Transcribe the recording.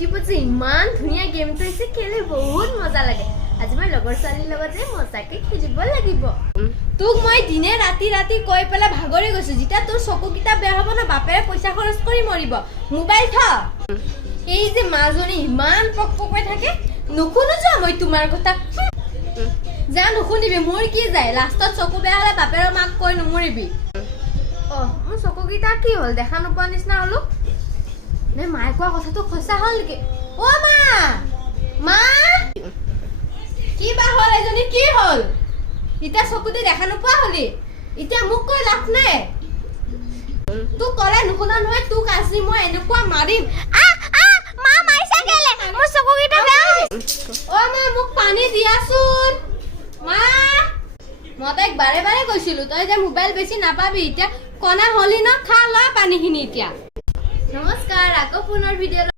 ইউটিউবত যে ইমান ধুনীয়া গেমটো আছে খেলি বহুত মজা লাগে আজি মই লগৰ ছোৱালীৰ লগত যে মজাকে খেলিব লাগিব তোক মই দিনে ৰাতি ৰাতি কৈ পেলাই ভাগৰি গৈছো যেতিয়া তোৰ চকুকিটা বেয়া হ'ব না বাপেৰে পইচা খৰচ কৰি মৰিব মোবাইল থ এই যে মাজনী ইমান পকপকাই থাকে নুশুনো যা মই তোমাৰ কথা যা নুশুনিবি মোৰ কি যায় লাষ্টত চকু বেয়া হ'লে বাপেৰৰ মাক কৈ নুমৰিবি মোৰ চকুকিটা কি হ'ল দেখা নোপোৱা নিচিনা হলো নে মায়ে কোৱা কথাটো সঁচা হ'ল নেকি মা কি বা হ'ল এজনী কি হ'ল ইটা চকুতে দেখা নোপোৱা হলি ইটা মোক কৈ লাভ নাই তোক কলে নুশুনা নহয় তোক আজি মই এনেকুৱা মাৰিম মা মাইছা কেলে মোৰ চকুকিটা বেয়া মা মোক পানী দিয়াচোন মা মই তাইক বাৰে বাৰে কৈছিলো তই যে মোবাইল বেছি নাপাবি এতিয়া কনা হলি ন খা ল পানীখিনি এতিয়া নমস্কাৰ আকৌ পুনৰ ভিডিঅ'